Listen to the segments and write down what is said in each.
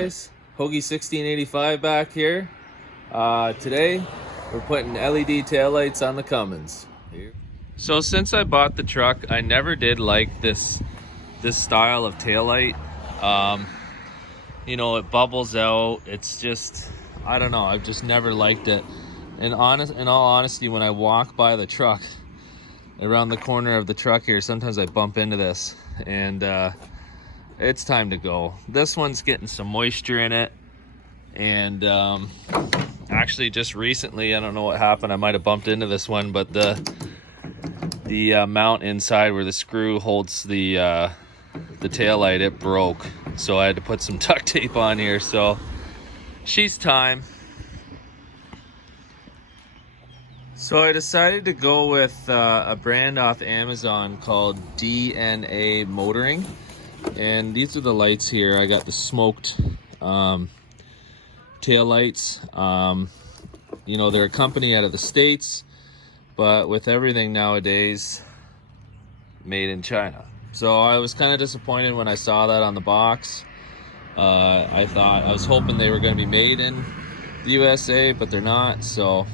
guys, Hoagie 1685 back here. Today we're putting LED taillights on the Cummins. So since I bought the truck, I never did like this style of taillight. You know, it bubbles out. It's just, I don't know, I've just never liked it. In all honesty, when I walk by the truck, around the corner of the truck here, sometimes I bump into this, and it's time to go. This one's getting some moisture in it, and actually just recently, I don't know what happened, I might have bumped into this one, but the mount inside where the screw holds the taillight, it broke, so I had to put some duct tape on here. So she's time. So I decided to go with a brand off Amazon called DNA Motoring, and these are the lights here. I got the smoked tail lights. You know, they're a company out of the States, but with everything nowadays made in China. So I was kind of disappointed when I saw that on the box. I was hoping they were going to be made in the USA, but they're not. So,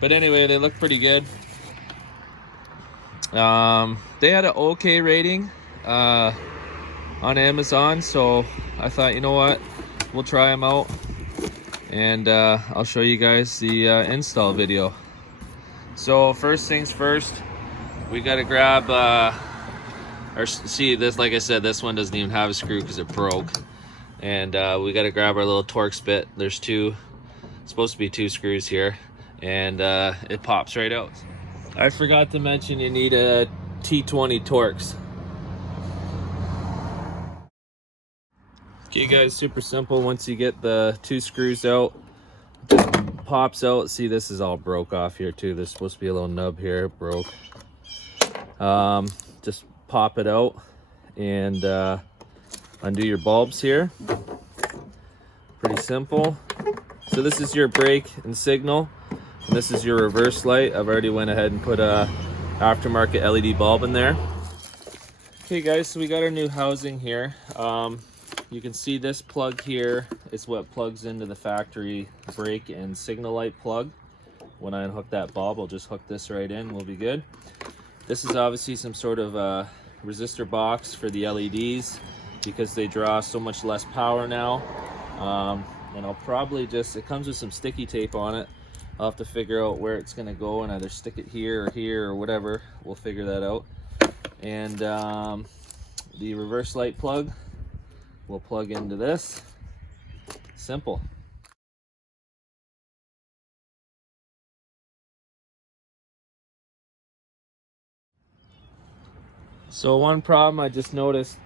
but anyway, they look pretty good. They had an okay rating on Amazon, so I thought, you know what, we'll try them out, and I'll show you guys the install video. So first things first, we got to grab see, this, like I said, this one doesn't even have a screw because it broke, and we got to grab our little Torx bit. There's supposed to be two screws here, and it pops right out. I forgot to mention you need a T20 Torx. Okay guys, super simple. Once you get the two screws out, it just pops out. See, this is all broke off here too. There's supposed to be a little nub here, it broke. Just pop it out and undo your bulbs here. Pretty simple. So this is your brake and signal, and this is your reverse light. I've already went ahead and put a aftermarket LED bulb in there. Okay guys, so we got our new housing here. You can see this plug here is what plugs into the factory brake and signal light plug. When I unhook that bulb, I'll just hook this right in, we'll be good. This is obviously some sort of resistor box for the LEDs because they draw so much less power now. And I'll probably just, it comes with some sticky tape on it. I'll have to figure out where it's gonna go and either stick it here or whatever. We'll figure that out. And the reverse light plug will plug into this. Simple. So one problem I just noticed,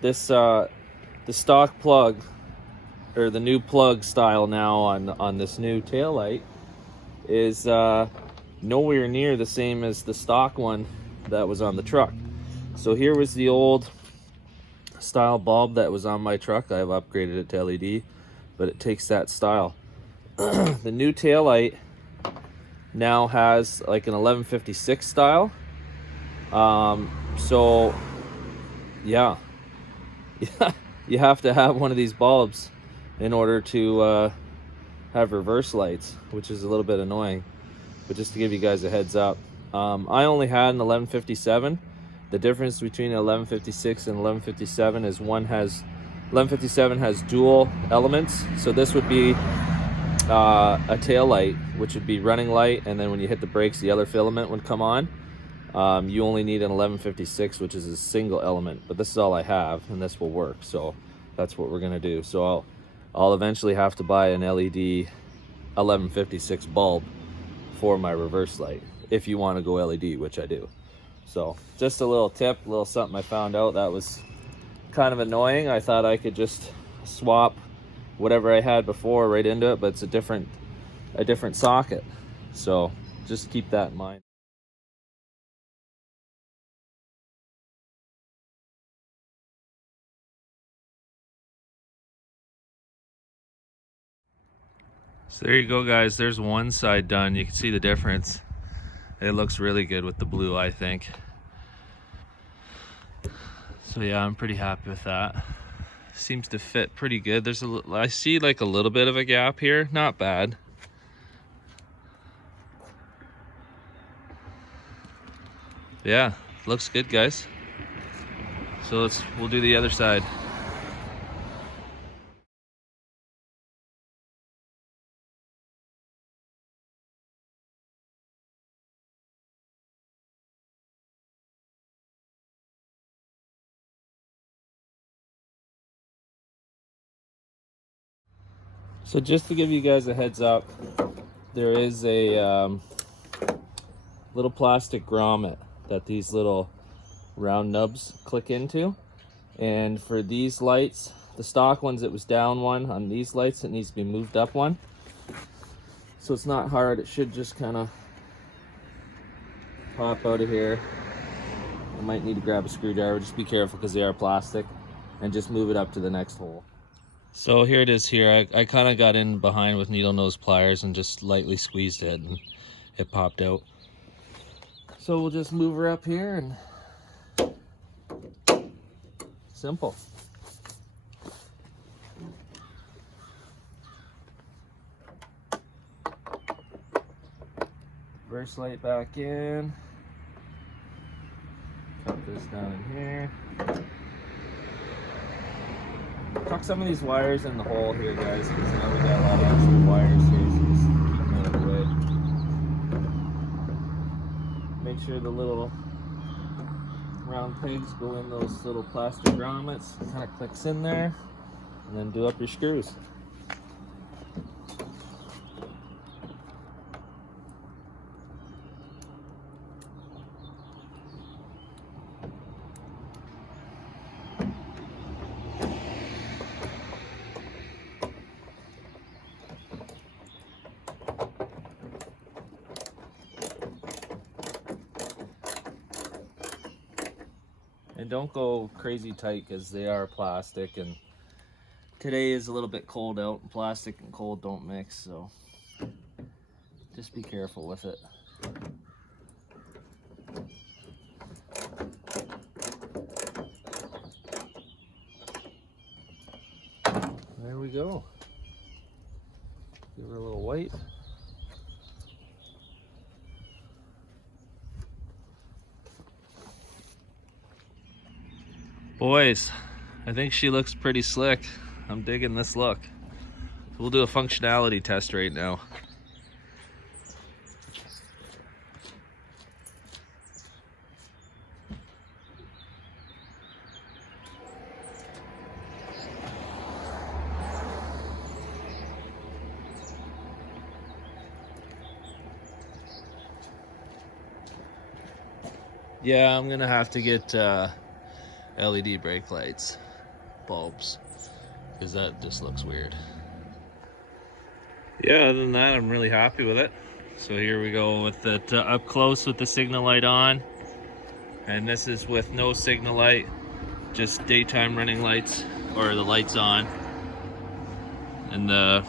this the stock plug, or the new plug style now on this new taillight, is nowhere near the same as the stock one that was on the truck. So here was the old style bulb that was on my truck. I've upgraded it to LED, but it takes that style. The new taillight now has like an 1156 style. So yeah, you have to have one of these bulbs in order to have reverse lights, which is a little bit annoying, but just to give you guys a heads up. I only had an 1157. The difference between an 1156 and 1157 is 1157 has dual elements. So this would be a tail light, which would be running light, and then when you hit the brakes, the other filament would come on. You only need an 1156, which is a single element, but this is all I have, and this will work. So that's what we're gonna do. So I'll eventually have to buy an LED 1156 bulb for my reverse light if you want to go LED, which I do. So just a little tip, a little something I found out that was kind of annoying. I thought I could just swap whatever I had before right into it, but it's a different socket. So just keep that in mind. So there you go guys, there's one side done. You can see the difference. It looks really good with the blue, I think. So yeah, I'm pretty happy with that. seems to fit pretty good. There's I see like a little bit of a gap here, not bad. Yeah, looks good, guys. So we'll do the other side. So just to give you guys a heads up, there is a little plastic grommet that these little round nubs click into. And for these lights, the stock ones, it was down one. On these lights, it needs to be moved up one. So it's not hard. It should just kind of pop out of here. I might need to grab a screwdriver. Just be careful because they are plastic. And just move it up to the next hole. So here it is here. I kind of got in behind with needle nose pliers and just lightly squeezed it and it popped out. So we'll just move her up here and simple. Reverse light back in. Cut this down in here. Tuck some of these wires in the hole here, guys, because now we got a lot of extra wires here, so just keep them out of the way. Make sure the little round pegs go in those little plastic grommets. Kind of clicks in there, and then do up your screws. And don't go crazy tight because they are plastic, and today is a little bit cold out and plastic and cold don't mix, so just be careful with it. There we go. Give her a little wipe. Boys, I think she looks pretty slick. I'm digging this look. We'll do a functionality test right now. Yeah, I'm gonna have to get LED brake lights, bulbs, because that just looks weird. Yeah, other than that, I'm really happy with it. So here we go with it up close with the signal light on. And this is with no signal light, just daytime running lights, or the lights on. And the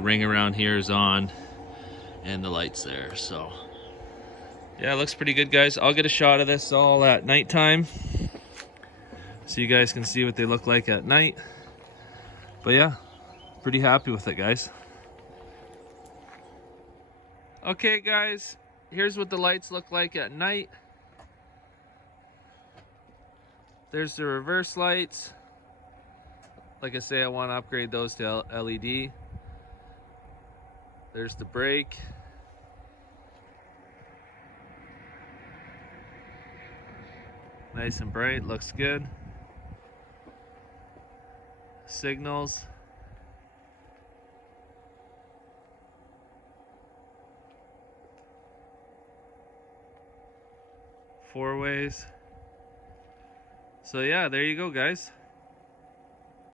ring around here is on, and the lights there, so. Yeah, it looks pretty good, guys. I'll get a shot of this all at nighttime, so you guys can see what they look like at night. But yeah, pretty happy with it, guys. Okay, guys, here's what the lights look like at night. There's the reverse lights. Like I say, I want to upgrade those to LED. There's the brake. Nice and bright, looks good. Signals. Four ways. So yeah, there you go, guys.